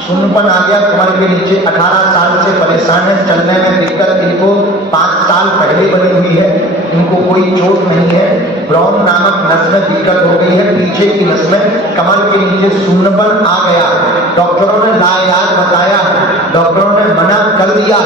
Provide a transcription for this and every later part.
सुन्नपन आ गया कमर के नीचे, 18 साल से परेशान है, चलने में दिक्कत, इनको 5 साल पहले बनी हुई है, इनको कोई चोट नहीं है, ब्रॉन नामक नस में दिक्कत हो गई है, पीछे की नस में कमर के नीचे सुन्नपन आ गया। डॉक्टरों ने लाइलाज बताया, डॉक्टरों ने मना कर दिया,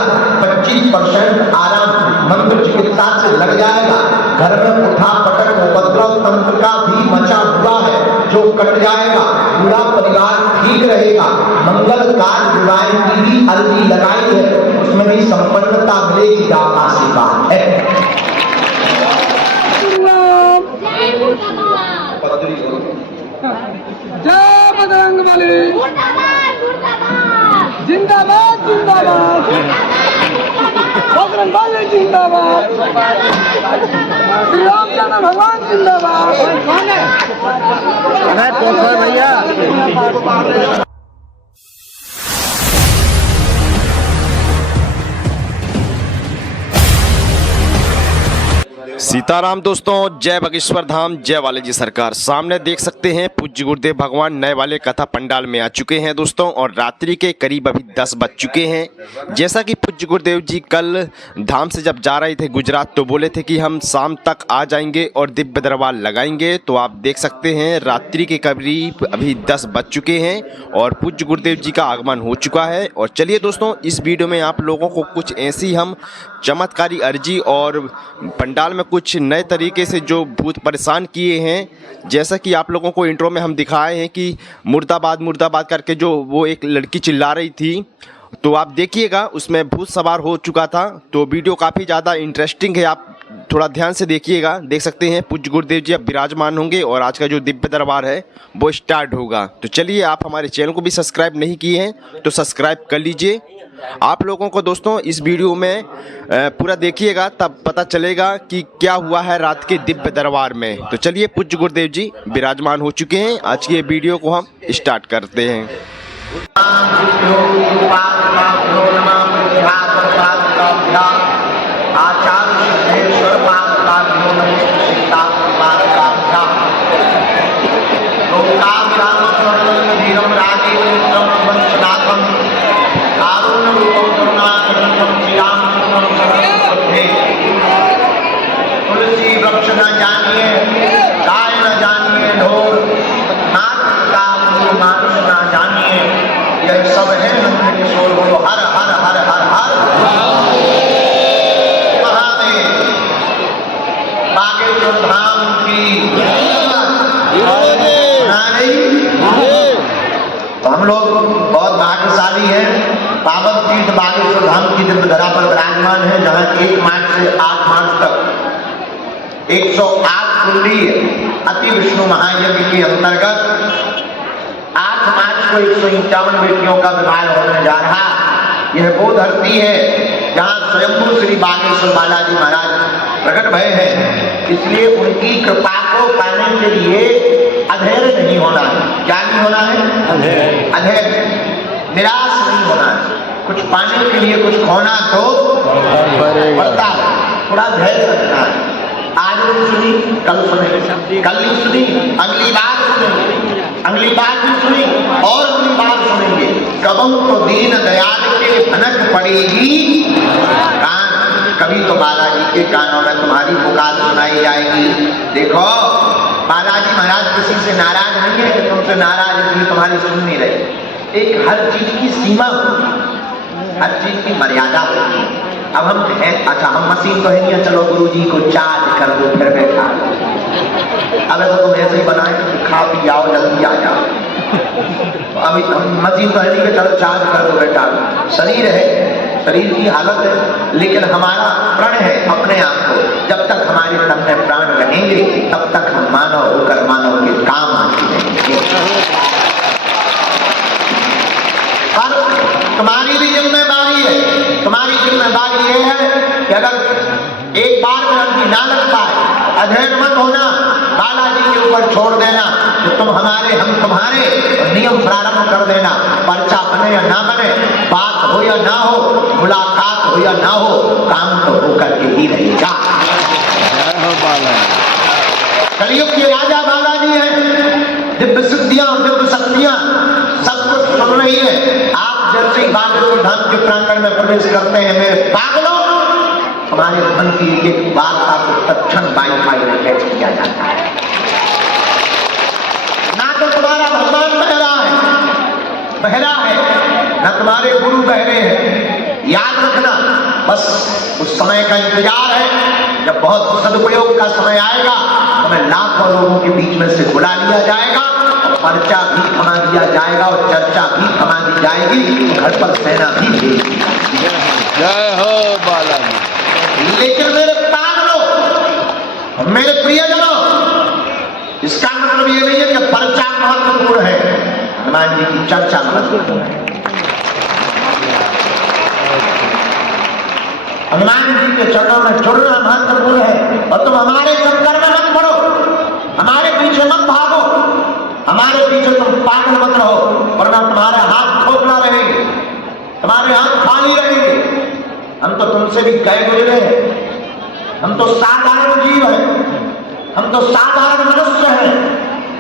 25% आराम मंत्र चिकित्सा से लग जाएगा। घर में उठा पटक उपद्रव तंत्र का भी मचा हुआ है, जो कट जाएगा, पूरा परिवार ठीक रहेगा। मंगल कार्य विवाह की भी अर्जी लगाई है, उसमें भी संपन्नता मिलेगी, आशीर्वाद है। जय बजरंगबली, जिंदाबाद जिंदाबाद, बजरंगबली जिंदाबाद, श्री रामचंद्र भगवान जिंदाबाद। कौन है भैया? सीताराम दोस्तों, जय बागेश्वर धाम, जय वाले जी सरकार। सामने देख सकते हैं पूज्य गुरुदेव भगवान नए वाले कथा पंडाल में आ चुके हैं दोस्तों, और रात्रि के करीब अभी 10 बज चुके हैं। जैसा कि पूज्य गुरुदेव जी कल धाम से जब जा रहे थे गुजरात, तो बोले थे कि हम शाम तक आ जाएंगे और दिव्य दरबार लगाएंगे। तो आप देख सकते हैं रात्रि के करीब अभी 10 बज चुके हैं और पूज्य गुरुदेव जी का आगमन हो चुका है। और चलिए दोस्तों, इस वीडियो में आप लोगों को कुछ ऐसी हम चमत्कारी अर्जी और पंडाल में कुछ नए तरीके से जो भूत परेशान किए हैं, जैसा कि आप लोगों को इंट्रो में हम दिखाए हैं कि मुर्दाबाद मुर्दाबाद करके जो वो एक लड़की चिल्ला रही थी, तो आप देखिएगा उसमें भूत सवार हो चुका था। तो वीडियो काफ़ी ज़्यादा इंटरेस्टिंग है, आप थोड़ा ध्यान से देखिएगा। देख सकते हैं पूज्य गुरुदेव जी अब विराजमान होंगे और आज का जो दिव्य दरबार है वो स्टार्ट होगा। तो चलिए, आप हमारे चैनल को भी सब्सक्राइब नहीं किए हैं तो सब्सक्राइब कर लीजिए। आप लोगों को दोस्तों इस वीडियो में पूरा देखिएगा, तब पता चलेगा कि क्या हुआ है रात के दिव्य दरबार में। तो चलिए, पूज्य गुरुदेव जी विराजमान हो चुके हैं, आज की ये वीडियो को हम स्टार्ट करते हैं। तुलसी वृक्ष न जानिए, गाय न जानिए ढोल, मानुष न जानिए, यह सब है नंद किशोर। बोलो हर हर हर हर हर महादेव। बागेश्वर धाम की तो हम लोग बहुत भाग्यशाली हैं। पावन तीर्थ बागेश्वर धाम की दिव्य धरा पर विराजमान है, जहाँ 1 मार्च से 8 मार्च तक 108 कुंडलीय अति विष्णु महायज्ञ के अंतर्गत 8 मार्च को 151 बेटियों का विवाह होने जा रहा। यह वो धरती है जहाँ स्वयंभू श्री बागेश्वर बालाजी महाराज प्रकट भय हैं, इसलिए उनकी कृपा को पाने के लिए अधैर्य नहीं होना है। क्या नहीं होना है? अधैर्य, निराश नहीं होना है। कुछ पाने के लिए कुछ खोना तो पड़ता है, थोड़ा धैर्य रखना है। आज भी सुनी, कल सुने, कल भी सुनी, अगली बार सुनेंगे, अगली बार भी सुनी और अगली बार सुनेंगे। कबम तो दीन दयाल के भनक पड़ेगी कान, कभी तो बालाजी के कानों में तुम्हारी पुकार सुनाई जाएगी। देखो, बालाजी महाराज किसी से नाराज नहीं है कि तुमसे नाराज इसलिए तुम्हारी सुन नहीं रहे। एक हर चीज की सीमा होती है, हर चीज की मर्यादा होती है। अब हम हैं, अच्छा हम मशीन तो है नहीं, चलो गुरुजी को चार्ज कर दो फिर बैठा। अब तो तुम ऐसे ही बनाए कि खा पी आओ, जल्दी आ जाओ। अभी मशीन तो है नहीं, चलो चार्ज कर दो बेटा। शरीर है, शरीर की हालत है, लेकिन हमारा प्रण है अपने आप को। जब तक हमारे तन में प्राण रहेंगे तब तक हम मानव होकर मानव के काम आते रहेंगे। और तुम्हारी भी जिम्मेदारी है, तुम्हारी जिम्मेदारी ये है कि अगर एक बार में अर्जी ना लग पाए, अधैर्य मत होना, बालाजी के ऊपर छोड़ देना कि तुम हमारे हम तुम्हारे, नियम प्रारंभ कर देना। पर्चा बने या ना बने, बात हो या ना हो, मुलाकात हो या ना हो, काम तो होकर के ही रहेगा। कलयुग के राजा बालाजी हैं, दिव्य सिद्धियां दिव्य शक्तियां सब कुछ सुन रही है। बागेश्वर धाम के प्रांगण में प्रवेश करते हैं मेरे पागलों, तुम्हारे मन की एक बात का तो तत्क्षण वाईफाई में कैच किया जाता है। ना तो तुम्हारा भगवान बहरा है, ना तुम्हारे गुरु बहरे हैं। याद रखना, बस उस समय का इंतजार है जब बहुत सदुपयोग का समय आएगा, तुम्हें लाखों लोगों के बीच में से बुला लिया जाएगा, पर्चा भी थमा दिया जाएगा और चर्चा भी थमा दी जाएगी, घर पर सेना भी भेज दी जाएगी। जय हो बालाजी। लेकिन मेरे पागलों, मेरे प्रियजनों, इसका मतलब ये नहीं है कि पर्चा महत्वपूर्ण है, हनुमान जी की चर्चा महत्वपूर्ण है। हनुमान जी के चरणों में जुड़ना महत्वपूर्ण है। और तुम हमारे चक्कर में मत पड़ो, हमारे पीछे मत भागो, हमारे पीछे तुम पागल मत रहो, वरना तुम्हारे हाथ खोखला रहेंगे, तुम्हारे हाथ खाली रहेंगे। हम तो तुमसे भी गए गुजरे हैं, हम तो साधारण जीव हैं, हम तो साधारण मनुष्य हैं।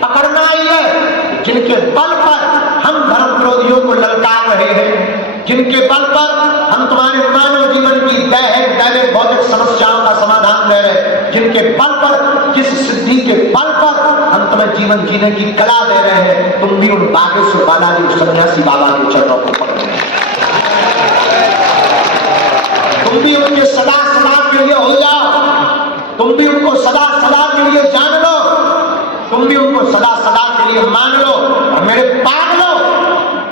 पकड़ना ही है जिनके बल पर हम धर्म विरोधियों को ललकार रहे हैं, जिनके बल पर हम तुम्हारे मानव जीवन की दैनिक भौतिक समस्याओं का समाधान ले रहे, जिनके बल पर, जिस सिद्धि के बल पर हम तुम्हें जीवन जीने की कला दे रहे हैं, तुम भी उन बागेश्वर बालाजी सन्यासी बाबा के चरणों को पकड़ो, तुम भी उनके सदा सदा के लिए हो जाओ, तुम भी उनको सदा सदा के लिए जान लो, तुम भी उनको सदा सदा के लिए मान लो। और मेरे पागलों,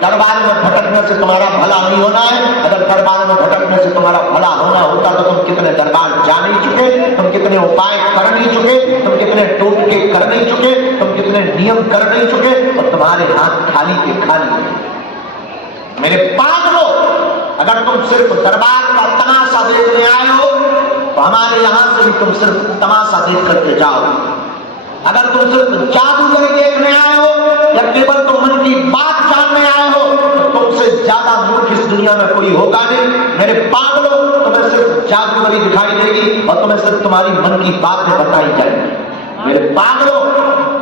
दरबार में भटकने से तुम्हारा भला नहीं होना है। अगर दरबार में भटकने से तुम्हारा भला होना होता तो तुम कितने दरबार जा नहीं चुके, तुम कितने उपाय कर नहीं चुके, तुम कितने टोटके कर नहीं चुके, तुम कितने नियम कर नहीं चुके, और तुम्हारे हाथ खाली के खाली। मेरे पागलों, अगर तुम सिर्फ दरबार का तमाशा देखने आए हो तो हमारे यहां से भी तुम सिर्फ तमाशा देख करके जाओ। अगर तुम सिर्फ जादूगरी देखने आए हो या केवल तुम मन की बात जानने आए हो तो तुमसे ज्यादा मूर्ख इस दुनिया में कोई होगा नहीं। मेरे पागलों, तुम्हें सिर्फ जादूगरी दिखाई देगी और तुम्हें सिर्फ तुम्हारी मन की बातें बताई जाएंगी। मेरे पागलों,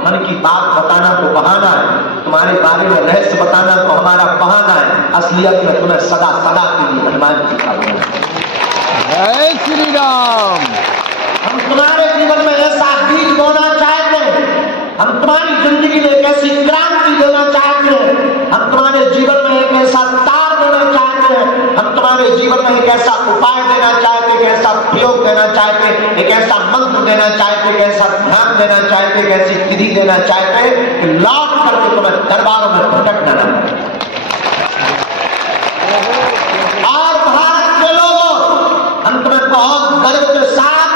मन की बात बताना तो बहाना है, तुम्हारे बारे में रहस्य बताना तो हमारा बहाना है। असलियत में तुम्हें सदा सदा के लिए हनुमान जी का जय श्री राम। हम तुम्हारे जीवन में ऐसा बीज बोना चाहते हैं, हम तुम्हारी जिंदगी में एक ऐसी क्रांति देना चाहते हैं, हम तुम्हारे जीवन में एक ऐसा तार देना चाहते हैं, हम तुम्हारे जीवन में एक ऐसा उपाय देना चाहते हैं, एक ऐसा प्रयोग देना चाहते हैं, एक ऐसा मंत्र देना चाहते हैं, एक ऐसा ध्यान देना चाहते हैं, एक ऐसी विधि देना चाहते हैं कि लौट करके तुम्हें दरबारों में भटकना न पड़े। और भारत के लोगों, हम तुम्हें बहुत गर्व के साथ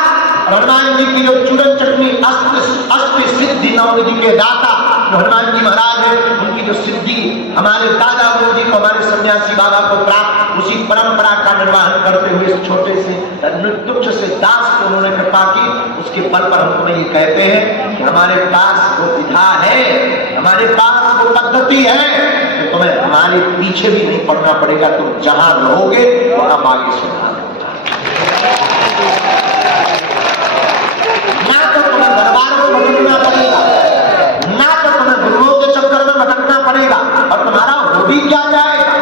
हनुमान जी की जो चूरन चटनी अष्ट सिद्धि नवनिधि के दाता जो हनुमान जी महाराज है, उनकी जो सिद्धि हमारे दादा गुरु जी को, हमारे सन्यासी बाबा को प्राप्त, उसी परंपरा का निर्वहन करते हुए इस छोटे से निर्दुष्ट से दास को उन्होंने कृपा की। उसके बल पर हम तुम्हें ये कहते हैं कि हमारे पास वो विधा है, हमारे पास वो पद्धति है, तो तुम्हें हमारे पीछे भी नहीं पड़ना पड़ेगा। तुम जहां रहोगे वहां बागेश्वर धाम। ना तो तुम्हें दरबार में भटकना पड़ेगा, ना तो तुम्हें गुरुओं के चक्कर में भटकना पड़ेगा, और तुम्हारा हो भी क्या जाएगा,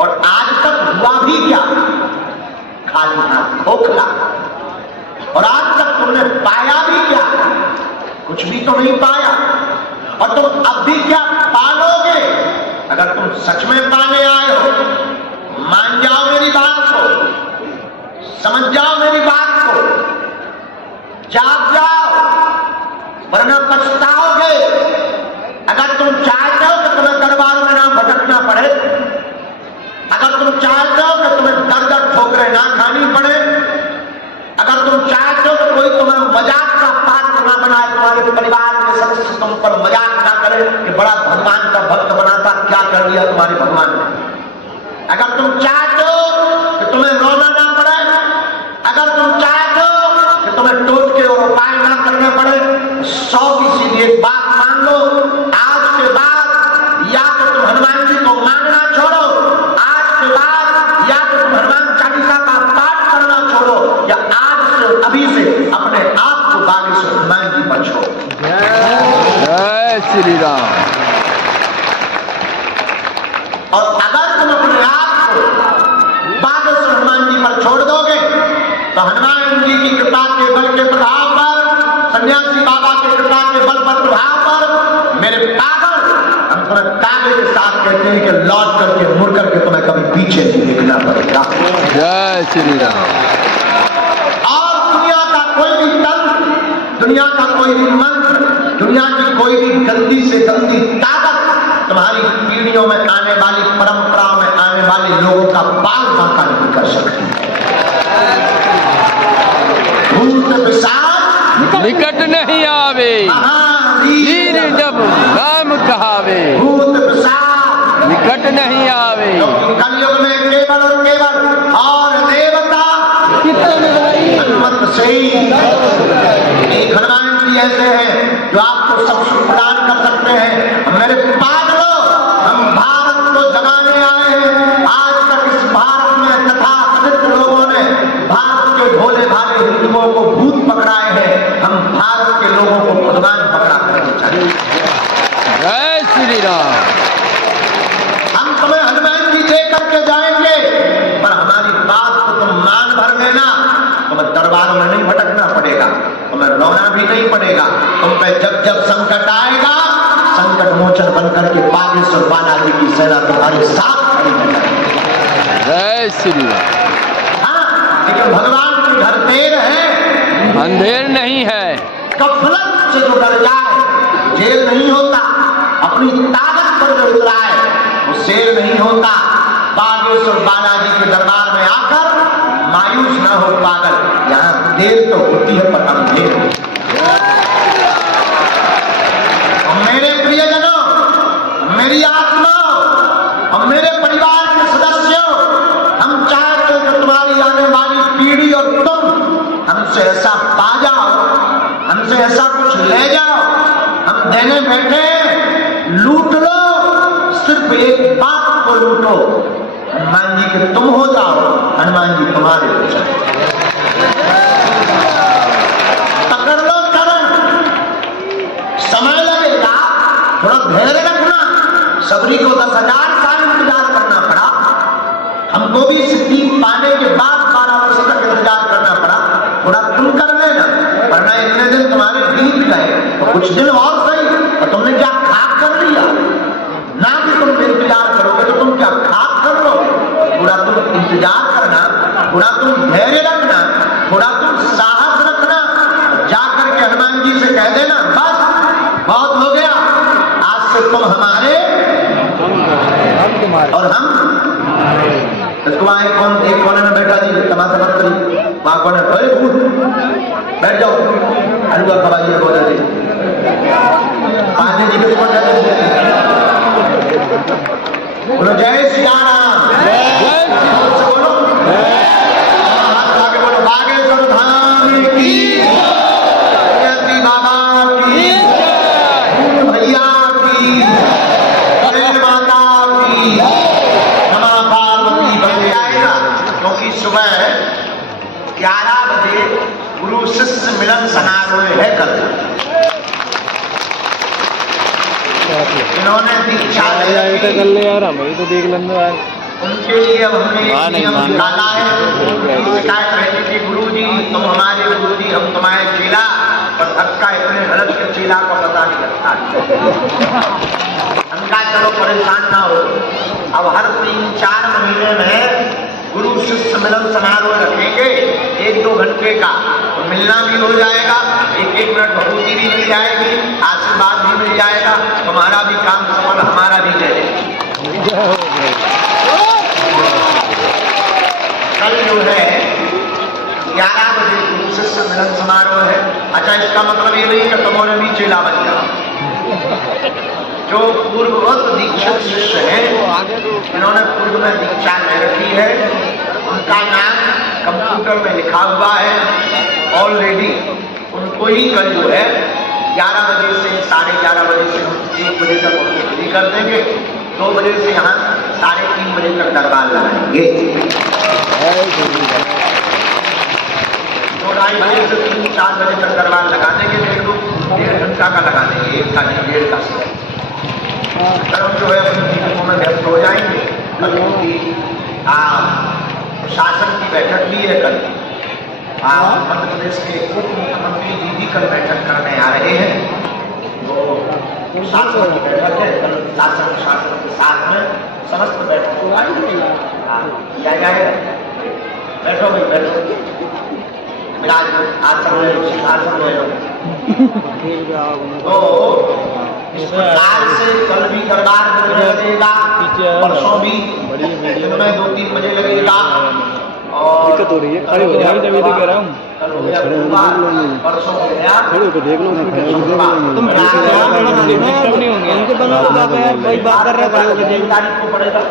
और आज तक हुआ भी क्या, खाली हाथ खोखला। और आज तक तुमने पाया भी क्या, कुछ भी तो नहीं पाया, और तुम अब भी क्या पालोगे। अगर तुम सच में पाने आए हो, मान जाओ मेरी बात को, समझ जाओ मेरी बात को, जाग जाओ, वरना पछताओगे। अगर तुम चाहते हो कि तुम्हें दरबार में ना भटकना पड़े, अगर तुम चाहते हो कि तुम्हें दर दर ठोकरें ना खानी पड़े, अगर तुम चाहते हो कि कोई तुम्हें मजाक का पात्र ना बनाए, तुम्हारे परिवार के सदस्य तुम पर मजाक ना करे कि बड़ा भगवान का भक्त बनाता, क्या कर लिया तुम्हारे भगवान ने। अगर तुम चाहते हो कि तुम्हें रोना ना पड़े, अगर तुम चाहते हो कि तुम्हें टोटके और उपाय ना करने पड़े, 100 की सीधी एक बात मान लो, आज के बाद या तो तुम हनुमान जी को मानना छोड़ो, आज के बाद या तो तुम हनुमान चालीसा का पाठ करना छोड़ो, या आज से अभी से अपने आप को बागेश्वर हनुमान जी पर छोड़ो। जय श्री राम। और अगर तुम अपने आप को तो हनुमान जी की कृपा के बल के प्रभाव पर, सन्यासी बाबा की कृपा के बल पर प्रभाव पर मेरे पागल, हम तुम्हें ताबे के साथ कहते हैं कि लौट करके मुड़ करके तुम्हें कभी पीछे नहीं देखना पड़ेगा। जय श्री राम। और दुनिया का कोई भी तंत्र, दुनिया का कोई भी मंत्र, दुनिया की कोई भी गंदी से गंदी ताकत तुम्हारी पीढ़ियों में आने वाली, परंपराओं में आने वाले लोगों का बाल बांका नहीं कर सकती। भूत पिशाच निकट नहीं आवे, वीर जब नाम कहावे। भूत पिशाच निकट नहीं आवे, कलयुग में केवल और केवल और देवता हनुमत से ही। एक हनुमान जी ऐसे हैं जो आपको सब सुख प्रदान कर सकते हैं। मेरे पागलों, हम भारत को जगाने आए हैं। आज तक इस भारत में तथाकथित लोगों ने भारत के भोले भाले हिंदुओं को भूत पकड़ाए हैं। हम भारत के लोगों को भगवान पकड़ा करना चाहिए। जय श्री राम। हम तुम्हें हनुमान जी दे करके जाएंगे, पर हमारी बात को तुम मान भर लेना। तुम्हें दरबारों में नहीं भटकना पड़ेगा, तुम्हें रोना भी नहीं पड़ेगा। तुम पे जब जब संकट आएगा, संकट मोचन बनकर के बागेश्वर बालाजी की सेना तुम्हारे साथ खड़ी है। जय श्री राम। हाँ, लेकिन भगवान के घर देर है, अंधेर नहीं है। गफलत से जो डर जाए जेल नहीं होता। अपनी ताकत पर जो उतराए वो शेर नहीं होता। बागेश्वर बालाजी के दरबार में आकर मायूस न हो पागल। यहाँ देर तो होती है पर अंधेर। मेरे प्रियजनों, मेरी आत्माओं और मेरे परिवार के सदस्यों, हम चाहते हैं कि तुम्हारी आने वाली पीढ़ी और तुम हमसे ऐसा पा जाओ, हमसे ऐसा कुछ ले जाओ। हम देने बैठे, लूट लो, सिर्फ एक बात को लूटो, हनुमान जी के तुम हो जाओ, हनुमान जी तुम्हारे हो जाओ। पकड़ लो चरण, समय लगेगा, थोड़ा धैर्य रखना। सबरी को 10,000 साल इंतजार करना पड़ा, हमको भी सिद्धि पाने के बाद 12 वर्ष तक इंतजार करना पड़ा। थोड़ा तुम कर लेना, वरना इतने दिन तुम्हारे बीत गए तो कुछ दिन और सही। और तुमने क्या खाक कर लिया? ना कि तुम इंतजार करोगे तो तुम क्या खाक कर लो? थोड़ा तुम इंतजार करना, थोड़ा तुम धैर्य रखना, थोड़ा तुम साहस रखना। जाकर के हनुमान जी से कह देना, बस बहुत हो गया, आज से तुम हमारे और हम। इसको वहां एक कोने में बैठा जी, तमाशा मत करिए। वहां कोने बैठ जाओ, हलवा खवाइए बोला जी। पांडे जी किसको बोलो जय श्री राम। बोलो बोलो बागेश्वर धाम की, बाबा की, भैया की, माता की, पार्वती आएगा। क्योंकि सुबह 11 बजे गुरु शिष्य मिलन समारोह है कल। इन्होंने दीक्षा ले यार, हमें तो देख लेंगे यार। उनके लिए अब हमने एक नियम निकाला है। शिकायत रहती थी, गुरु जी तुम हमारे गुरु जी, हम तुम्हारे चेला, पर धक्का इतने गलत के चेला को पता नहीं लगता। हमका चलो परेशान ना हो, अब हर 3-4 महीने में गुरु शिष्य मिलन समारोह रखेंगे 1-2 घंटे का। तो मिलना भी हो जाएगा, 1-1 मिनट भभूति भी मिल जाएगी, आशीर्वाद भी मिल जाएगा, तुम्हारा भी काम सफल, हमारा भी जय। कल जो है 11 बजे गुरु शिष्य मिलन समारोह है। अच्छा, इसका मतलब ये नहीं कि तुम्हारे भी चेला बन जाओ। जो पूर्ववत दीक्षित शिष्य हैं, इन्होंने पूर्व में दीक्षा ले रखी है, उनका नाम कंप्यूटर में लिखा हुआ है ऑलरेडी। उनको ही कल जो है 11 बजे से 11:30 बजे से हम 1 बजे तक उनको फ्री कर देंगे। 2 बजे से यहाँ 3:30 बजे तक दरबार लगाएंगे। 2-2:30 बजे से 3-4 बजे तक दरबार लगा देंगे। 1.5 घंटा का लगा देंगे, 1 का 1.5 का। हम जो है अपनी मीटिंगों में व्यस्त हो जाएंगे। कल उनकी शासन की बैठक भी है कल, मध्य प्रदेश के उप मुख्यमंत्री जी भी कल बैठक करने आ रहे हैं। तो शासन की बैठक है, कल शासन के साथ में समस्त बैठकों का किया जाएगा। बैठो भाई बैठो, विराज आसन ले लो, सिंहासन ले लो। तो इस प्रकार से कल भी दरबार लगेगा, परसों भी दिन में 2-3 बजे लगेगा। और दिक्कत हो रही है, खड़े हो जाओ, तभी तो कह रहा हूँ। कल हो गया बुधवार, परसों हो गया खड़े होकर देख लो, तुम डिस्टर्ब नहीं होंगे। उनके बना यार कोई बात कर रहा है, खड़े होकर देख तारीख को पड़ेगा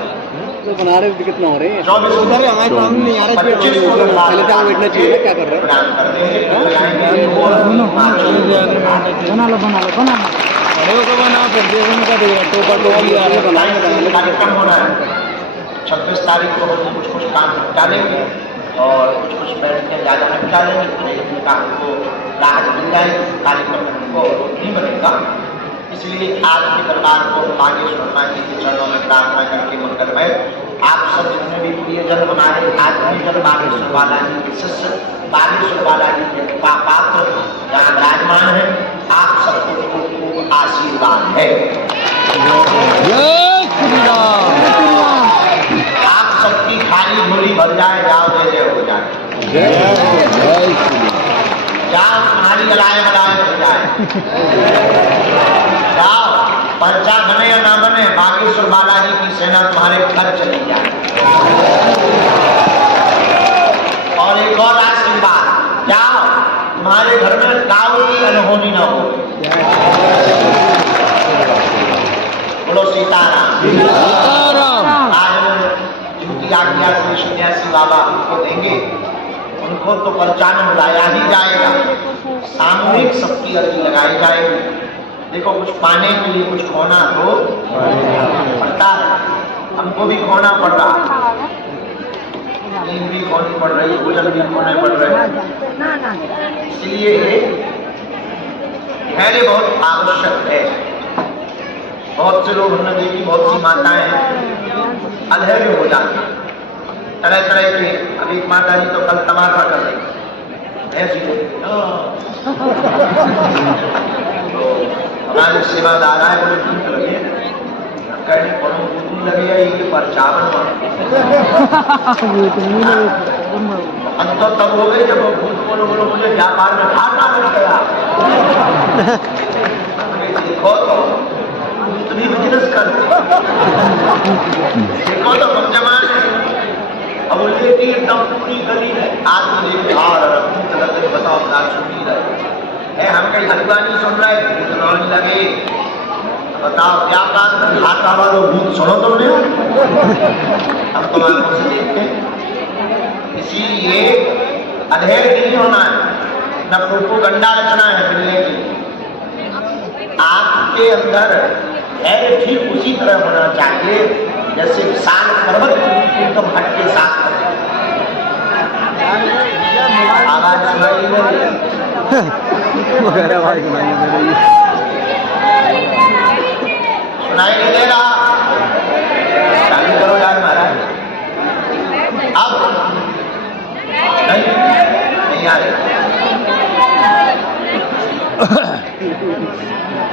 तो बना रहे दिक्कत ना हो रही है। 24 उधर हमारे सामने नहीं आ रहा है, पहले तो बैठना चाहिए, क्या कर रहे हैं? प्रदान करते हैं। बना लो खड़े होकर बना, फिर देखने का देगा टोपा टोपी आ रहा है, कार्यक्रम होना है 26 तारीख को। हम कुछ काम निपटा लेंगे और कुछ बैठ के ज़्यादा निपटा लेंगे, तो एक काम को राहत मिल जाएगी, कार्यक्रम को नहीं बनेगा। इसलिए आज के दरबार को बागेश्वर माँ जी के चरणों में प्रार्थना करके मंगलमय आप सब जितने भी प्रियजन हमारे आत्मीयजन बागेश्वर बालाजी के शिष्य, बागेश्वर बालाजी के पात्र यहाँ विराजमान है, आप सबको खूब आशीर्वाद है। आप सबकी खाली झोली भर जाए, जाओ जय जय हो जाए, जाओ तुम्हारी अलाय बलाय हो जाए, जाओ पर्चा बने या ना बने, बागेश्वर बालाजी की सेना तुम्हारे घर चली जाए। और एक और आशीर्वाद, जाओ तुम्हारे घर में काऊ की अनहोनी ना हो। बोलो सीताराम। आज जिनकी आज्ञा से सन्यासी बाबा उनको देंगे, उनको तो पर्चा में बुलाया ही जाएगा, सामूहिक सबकी अर्जी लगाई जाएगी। देखो कुछ पाने के लिए कुछ खोना तो पड़ता है, हमको भी खोना पड़ रहा है, नींद भी खोनी पड़ रही, भोजन भी खोने पड़ रहे हैं। इसलिए धैर्य बहुत आवश्यक है। बहुत से लोग हमने देखी, बहुत सी माताएं हैं अधैर्य हो जाती, तरह तरह के। अब एक माता जी तो कल तमाशा कर रही ऐसी तो हमारे सेवादार आए, बोले भूख लगे, कहने कोनो भूख लगे ये पर चावल अंत तब हो गई जब वो भूख बोलो बोलो मुझे व्यापार में घाटा लग गया। देखो तो भी बिजनेस करते, देखो तो हम जमाने अब लेती एकदम पूरी गली है, आज मुझे बिहार बताओ सुनी रहे है, हम कहीं हलवानी सुन रहे भूत लगे, बताओ क्या बात है, घाटा वालों भूत सुनो तुमने, हम तो आंखों से देखते हैं। इसीलिए अधैर्य नहीं होना है, न प्रोपोगंडा रचना है मिलने की। आपके अंदर धैर्य ठीक उसी तरह होना चाहिए जैसे विशाल पर्वत एकदम हट के साथ आवाज सुनाई नहीं दे रहा, चालू करो यार महाराज। अब नहीं आ रही,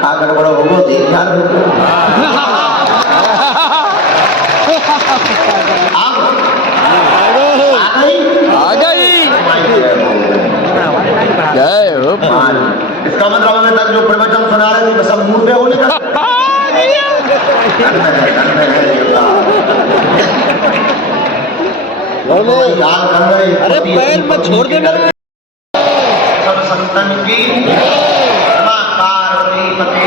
का गड़बड़ होगो देख यार। आ गई जय हो। इसका मतलब हमें तक जो प्रवचन सुना रहे थे सब मुर्दे होने का। अरे पैर में छोड़ दे मेरे। सब संतन की पार्वती पते।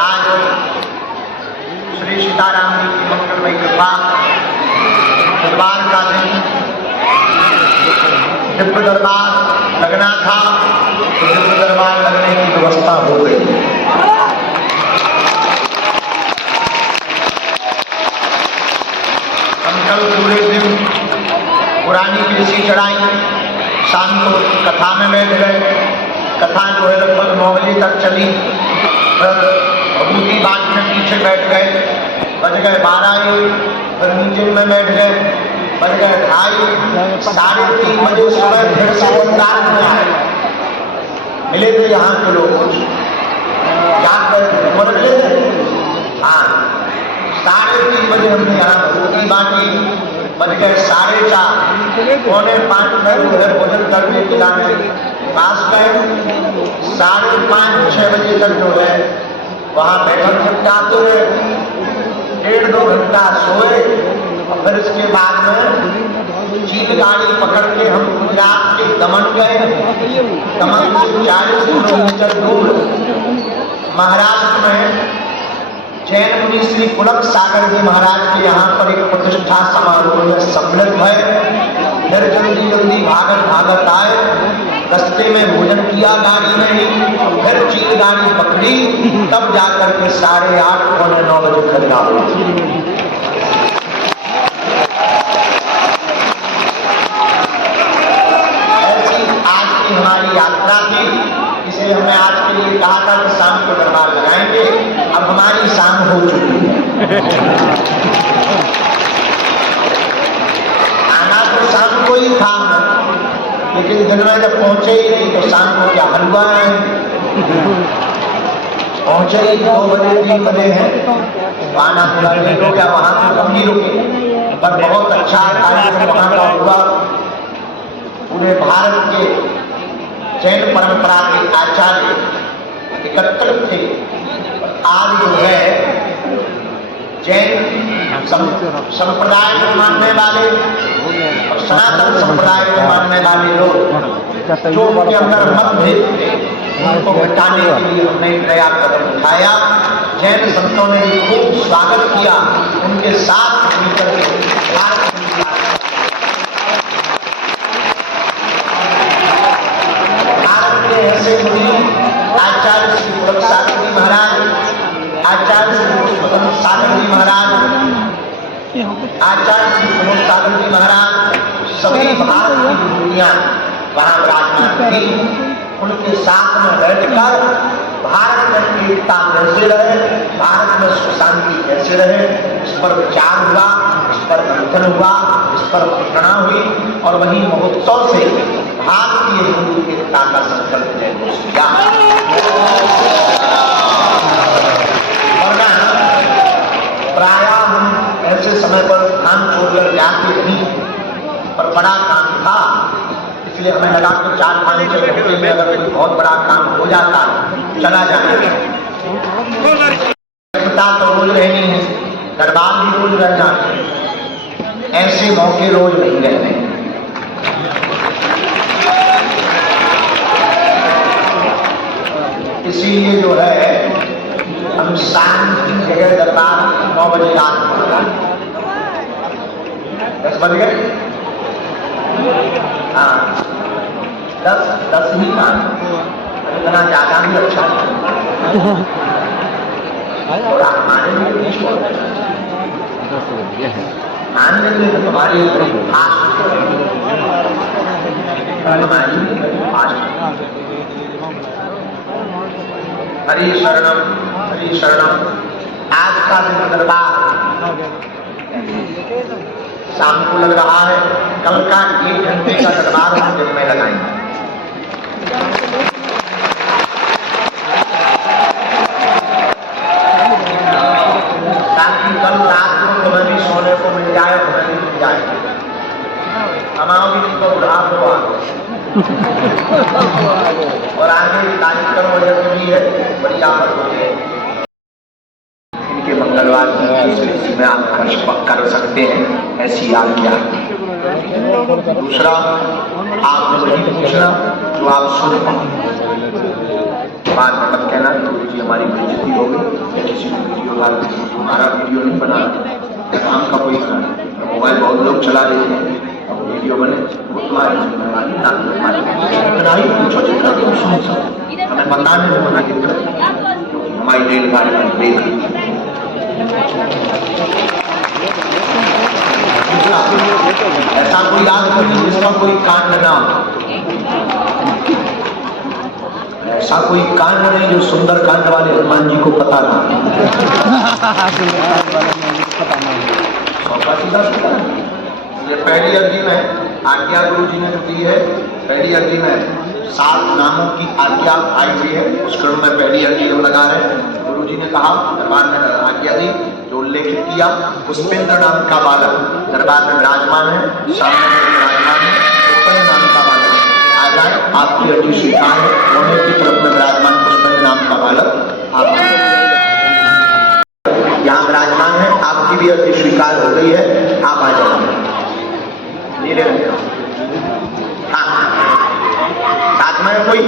आज श्री सीताराम जी की मंगलमयी कृपा, दरबार का दिन दिव्य दरबार लगना था, तो दिव्य दरबार लगने की व्यवस्था हो गई। हम कल पूरे दिन पुरानी कृषि चढ़ाई, शाम को कथा में बैठ गए। कथा जो है लगभग 9 बजे तक चली, भभूति बाग में पीछे बैठ गए, बज गए 12, फिर नीचे में बैठ गए। बज गए 2:30, 3:30 बजे सुबह फिर से बंगाल में आए, मिले थे यहाँ के लोग, जाग गए बोल मिले थे। हाँ, 3:30 बजे हमने यहाँ रोटी बांटी, बज गए 4:30, 4:45 में जो है भोजन करने खिलाने पास गए, 5:30-6 बजे तक जो है वहाँ बैठक निपटाते हुए 1.5-2 घंटा सोए। फिर इसके बाद में चील गाड़ी पकड़ के हम गुजरात के दमन गए। दमन से 40 किलोमीटर दूर महाराष्ट्र में जैन मुनि श्री पुलक सागर जी महाराज के यहाँ पर एक प्रतिष्ठा समारोह में सम्मिलित भय। फिर जल्दी जल्दी भागत आए, रास्ते में भोजन किया गाड़ी में ही, फिर चील गाड़ी पकड़ी, तब जाकर के 8:30-9 बजे खरीदा हुई। ऐसी आज की हमारी यात्रा थी, इसलिए हमने आज के लिए कहा था कि शाम को दरबार लगाएंगे। अब हमारी शाम हो चुकी है। आना तो शाम को ही था, लेकिन दिन में जब पहुंचे ही नहीं तो शाम को क्या हलवा है। पहुंचे ही 2 बजे 3 बजे हैं, आना थोड़ा लेट हो गया, वहां तो हम नहीं रुके, पर बहुत अच्छा कार्यक्रम वहां का हुआ। पूरे भारत के जैन परंपरा के आचार्य एकत्रित थे। आज जो है जैन संप्रदाय को मानने वाले और सनातन संप्रदाय को मानने वाले लोग जो उनके अंदर मतभेद थे, उनको मिटाने के लिए हमने एक नया कदम उठाया। जैन संतों ने भी खूब स्वागत किया, उनके साथ मिलकर ऐसे मुनि आचार्य श्री पुलक सागर जी महाराज, आचार्य श्री पुलक सागर जी महाराज, आचार्य श्री पुलक सागर जी महाराज, सभी भारत की दुनिया वहाँ विराजमान थी। उनके साथ में बैठकर भारत में एकता कैसे रहे, भारत में सुख शांति कैसे रहे, इस पर विचार हुआ, इस पर मंथन हुआ, इस पर घोषणा हुई और वही महोत्सव से भारतीय हिंदू एकता का संकल्प ने किया। वरना प्राय हम ऐसे समय पर धान छोड़कर जाते नहीं, पर बड़ा काम था, इसलिए हमें लगा कि 4-5 घंटे में अगर कोई बहुत बड़ा काम हो जाता चला जाए। तो रोज रहनी है, दरबार भी रोज रहना है, ऐसे मौके रोज नहीं रहते। इसीलिए जो है हम शाम की जगह दरबार 9 बजे रात को लगा, 10 बज गए। हाँ, 10 ही काम, इतना ज्यादा भी अच्छा और आप मानेंगे मानेंगे तो तुम्हारी फास्ट हरि शरणम हरि शरणम। आज का दिन दरबार शाम को लग रहा है, कल का 1 घंटे का दरबार हम दिन में लगाएंगे। ताकि कल रात को तुम्हें भी सोने को मिल जाए, हमें भी मिल जाए। हमारा भी तो बुढ़ा हुआ और आगे कार्यक्रम वगैरह भी है, बड़ी आफत होती है। इनके मंगलवार में आप खर्च कर सकते हैं, ऐसी आज्ञा। दूसरा, आप वही पूछना जो आप सुन पाओ, बाद में मत कहना कि हमारी बेइज्जती होगी, किसी को वीडियो डाल हमारा वीडियो नहीं बना, काम का कोई मोबाइल बहुत लोग चला रहे हैं, अब वीडियो बने वो तुम्हारी जिम्मेदारी ना पूछो, हमें बताने में मना क्यों करें, हमारी रेलगाड़ी में देख। ऐसा कोई आज नहीं जिसका कोई कांड ना हो, ऐसा कोई कांड नहीं जो सुंदर कांड वाले हनुमान जी को पता ना। ये पहली अर्जी में आज्ञा गुरु जी ने जो दी है, पहली अर्जी में 7 नामों की आज्ञा आई हुई है। उस क्रम में पहली अर्जी हम लगा रहे हैं। गुरु जी ने कहा, दरबार में आज्ञा दी, जो उल्लेखित किया, पुष्पेंद्र नाम का बालक दरबार में विराजमान है, सामने में विराजमान है, पुष्पेंद्र नाम का बालक आ जाए, आपकी अर्जी स्वीकार है। दोनों की तरफ में विराजमान पुष्पेंद्र नाम का बालक आप यहाँ विराजमान है, आपकी भी अर्जी स्वीकार हो गई है, आप आ जाए। धीरे हाँ, साथ में है कोई,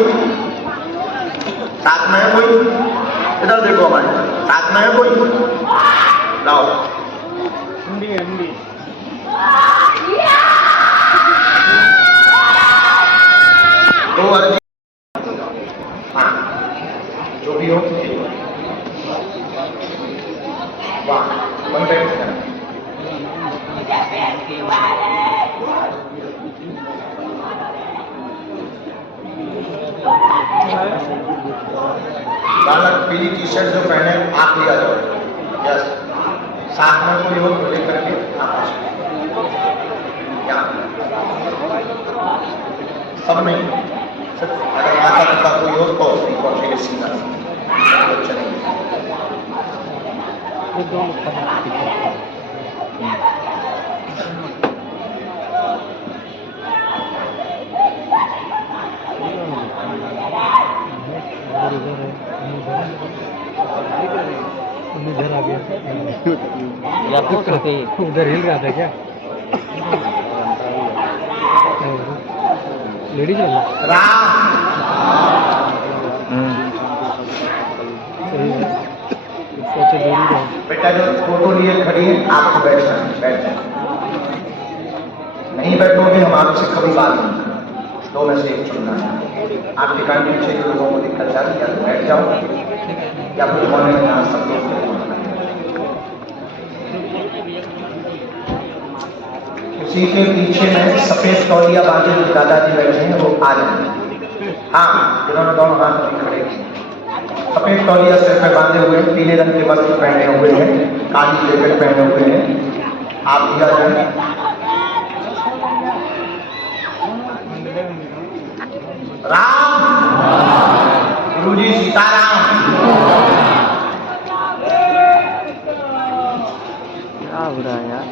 साथ में है कोई, इधर देखो हमारे साथ में है कोई, लाओ दो अर्जी, हाँ जो भी हो, वाह बन गए। बालक पीली टी शर्ट जो पहने आप भी आ जाओ। यस, साथ में कोई हो तो लेकर के आप सब नहीं, अगर माता पिता कोई हो तो सीधा चलेंगे। उधर आ गया, उधर हिल रहा था क्या? लेडीज वाला बेटा जो फोटो लिए खड़ी है, आपको बैठना बैठ जाए, नहीं बैठोगे हम आपसे कभी बात नहीं करें, दो में से एक चुनना है। आपके कान के पीछे जो लोगों को दिक्कत जा रही है, तो बैठ जाओ या कुछ होने में यहाँ सब लोग उसी के पीछे में सफेद तौलिया बांधे जो दादाजी बैठे हैं वो आ जाए। हाँ, जिन्होंने दोनों हाथ अभी खड़े किए, सफेद तौलिया सिर पे बांधे हुए, पीले रंग के वस्त्र पहने हुए हैं, काली जैकेट पहने हुए हैं, आप भी आ जाए। राम गुरुजी सीताराम। क्या हो रहा है यार?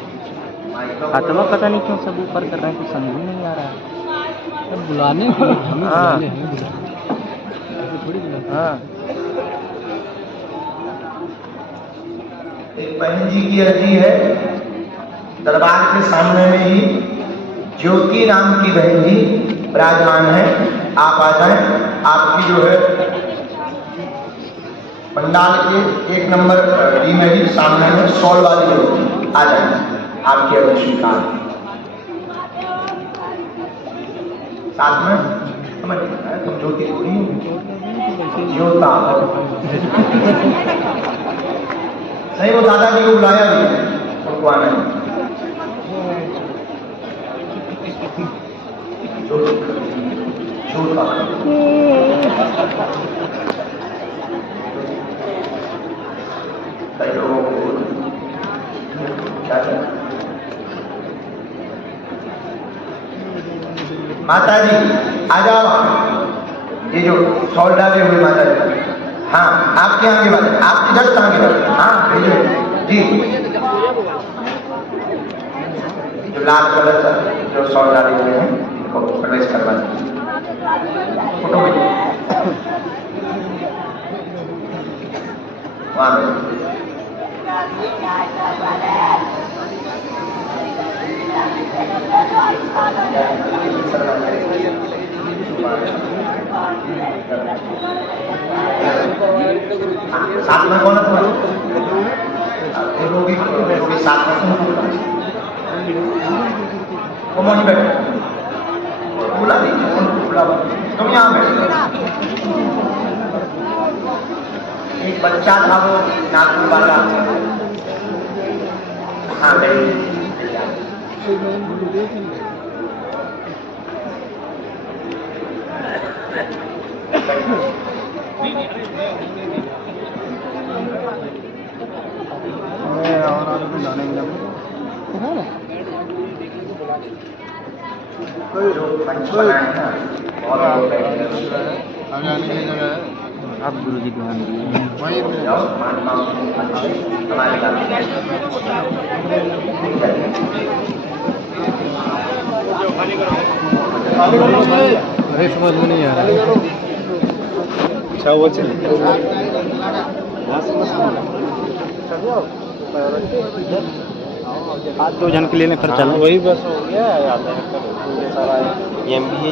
आत्मा पता नहीं क्यों सब ऊपर कर रहे हैं, कुछ समझ ही नहीं आ रहा है। बुलाने हाँ हाँ, एक बहन जी की अर्जी है, दरबार के सामने में ही ज्योति नाम की बहन जी विराजमान है, आप आ जाए। आपकी जो है पंडाल के 1 नंबर डी में ही सामने में सॉल वाली जो आ जाए, आपकी अर्जी स्वीकार। साथ में समझ है, तुम ज्योति थोड़ी ज्योता नहीं, वो दादाजी को बुलाया भी, उनको आना है। कई लोगों को क्या माता जी आ जाओ, ये जो सॉल डाले हुए माता जी, हाँ आपके आगे वाले, आप इधर आगे वाले, हाँ भेजो जी, जो लाल कलर का जो सॉल डाले हुए हैं इनको प्रवेश करवा दीजिए। फोटो वहाँ साथ में कौन है? रोगी साथ में कौन बैठे? बुला दीजिए, तुम यहाँ बैठे। एक बच्चा था वो नागपुर वाला, हाँ जो मंच बनाए हैं ना, बहुत लोग बैठे हैं। अब गुरु जी ध्यान दिए। जाओ, महात्माओं अच्छे हमारे अरे समझ में नहीं आ रहा। अच्छा वो चल आज 2 जन के लिए फिर चलो। वही बस हो गया सारा MBA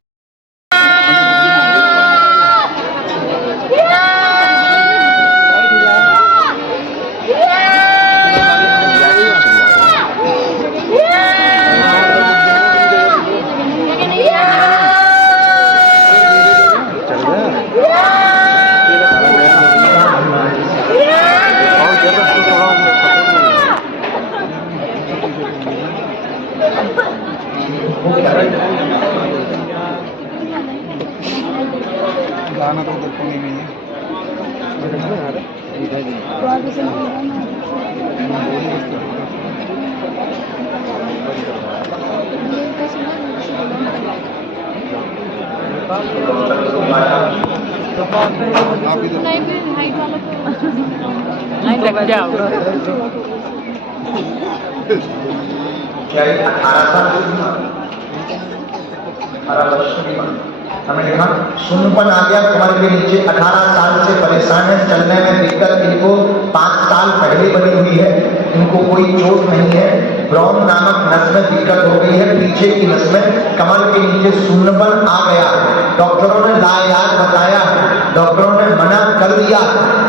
गाना तो उधर पुणे में है। नहीं लग क्या होगा। क्या 18 साल 18 वर्ष हमने देखा सुनपन आ गया कमर के नीचे। 18 साल से परेशान है, चलने में दिक्कत। इनको 5 साल पहले बनी हुई है, इनको कोई चोट नहीं है। ब्रॉन नामक नस में दिक्कत हो गई है, पीछे की नस में कमर के नीचे सुन्नपन आ गया। डॉक्टरों ने लाइलाज बताया, डॉक्टरों ने मना कर दिया।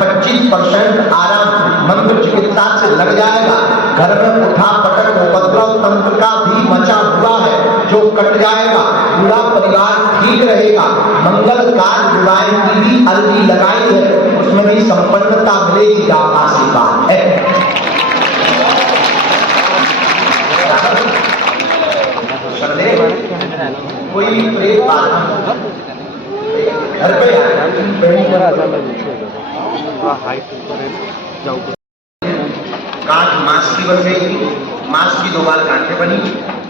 25% आराम मंत्र चिकित्सा से लग जाएगा। घर में उठा पटक उपद्रव तंत्र का भी मचा हुआ है, जो कट जाएगा। पूरा परिवार ठीक रहेगा। मंगल कार्य विवाह की भी अर्जी लगाई है, उसमें भी संपन्नता मिलेगी। आपका आशीर्वाद है। कोई प्रेत बाधा घर पे गांठ मांस की बन गई थी, मांस की 2 बार गांठें बनी।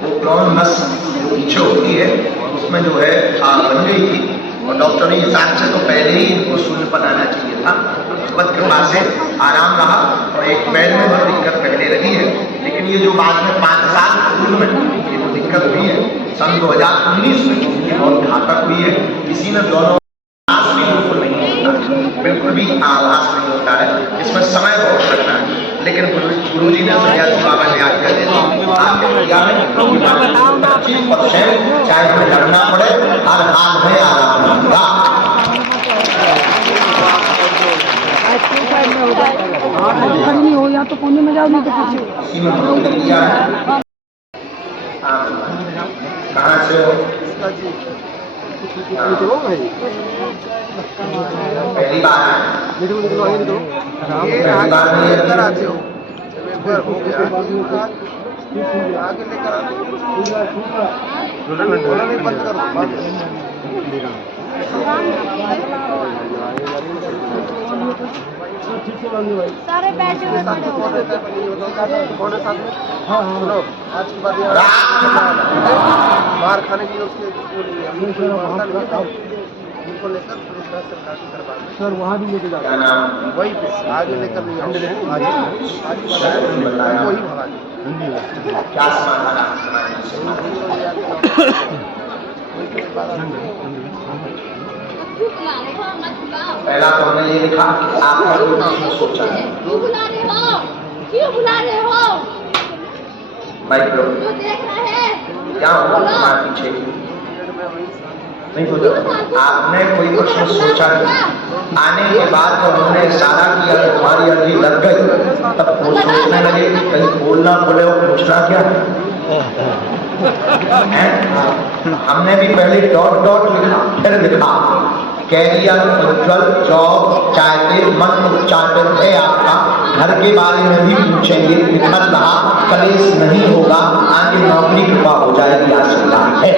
वो ब्रॉन नस जो पीछे होती है उसमें जो है बन गई थी, और डॉक्टर ने हिसाब से तो पहले ही इनको शून्यपन आना चाहिए था। भगवत कृपा से आराम रहा, और एक पैर में बहुत दिक्कत पहले रही है, लेकिन ये जो बाद में 5 साल पूर्व में ये जो दिक्कत हुई है सन 2019 में, ये बहुत घातक हुई है। किसी ने दोनों आवास भी बिल्कुल नहीं होता, बिल्कुल भी आवास नहीं होता है, इसमें समय बहुत लगता है। लेकिन गुरु जी ने बाबा ने आज्ञा दे दी, आपके पूजा में 25% चाहे हमें लड़ना पड़े, हर हाल में आराम होगा। नहीं हो या तो पुणे में जाओ, नहीं तो कुछ इसी में मंदिर किया है। कहाँ से हो? पहली बार आए? पहली बार नहीं है। आगे लेकर सारे बैठे हुए खड़े हो गए। सुनो, आज के बाद मार खाने की उसके उनको लेकर पुलिस का सरकार की करवा सर वहाँ भी लेके क्या नाम? वहीं पे आगे लेकर नहीं आगे वही भगा क्या समाधान आप सुनाएं? पहला तो हमने ये लिखा कि आपका जो नहीं सोचा है। क्यों बुला रहे हो? क्यों बुला रहे हो? माइक लो। जो देख रहे हैं क्या होगा तुम्हारे पीछे? नहीं सोचा आपने, कोई प्रश्न सोचा नहीं। आने के बाद तो हमने इशारा किया, तुम्हारी अर्जी लग गई, तब वो सोचने लगे कि कहीं बोलना बोले और पूछना क्या है। हमने भी पहले डॉट डॉट लिखा, फिर लिखा कैरियर उज्जवल, जॉब चाहते, मन उच्चाटन है आपका, घर के बारे में भी पूछेंगे। लिखा रहा कलेश नहीं होगा, आगे नौकरी कृपा हो जाएगी, आशीर्वाद है।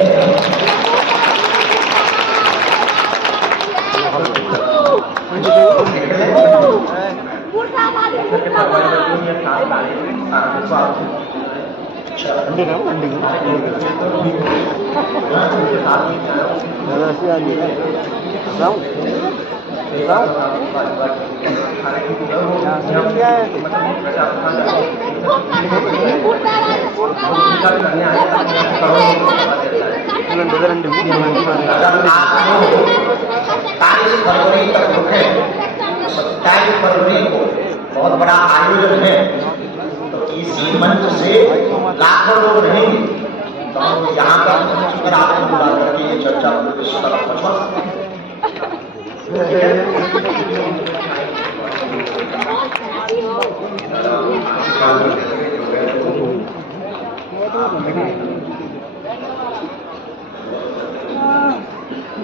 ताईस फरवरी तक रुके, 27 फरवरी को बहुत बड़ा आयोजन है। तो इसी मंच से लाखों लोग रहेंगे। तो हम यहाँ पर आपको बुला करके ये चर्चा पूरी तरफ पहुँचा।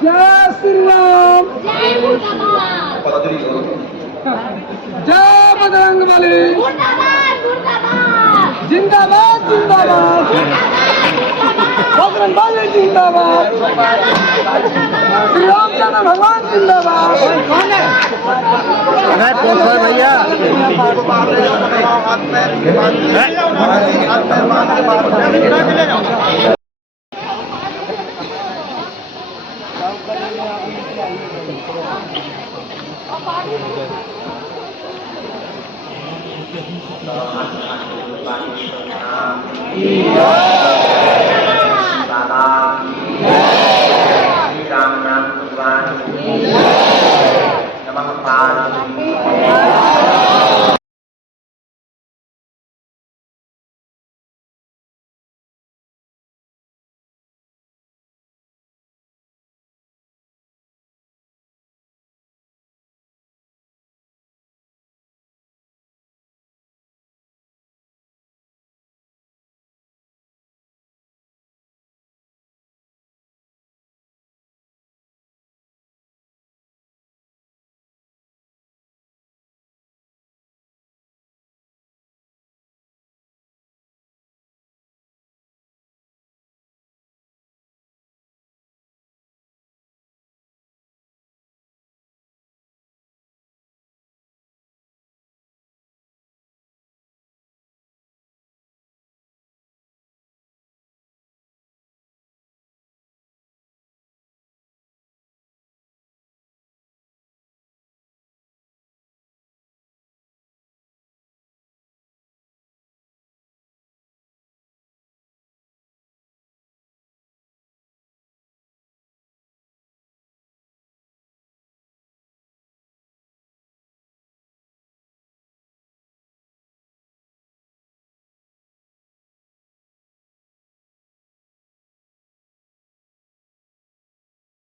जय श्री राम, जय मुर्दाबाद, जय बजरंगबली, मुर्दाबाद, मुर्दाबाद, जिंदाबाद जिंदाबाद, बजरंगबली जिंदाबाद, श्री रामचंद्र भगवान जिंदाबाद। कौन है? भैया Yeah.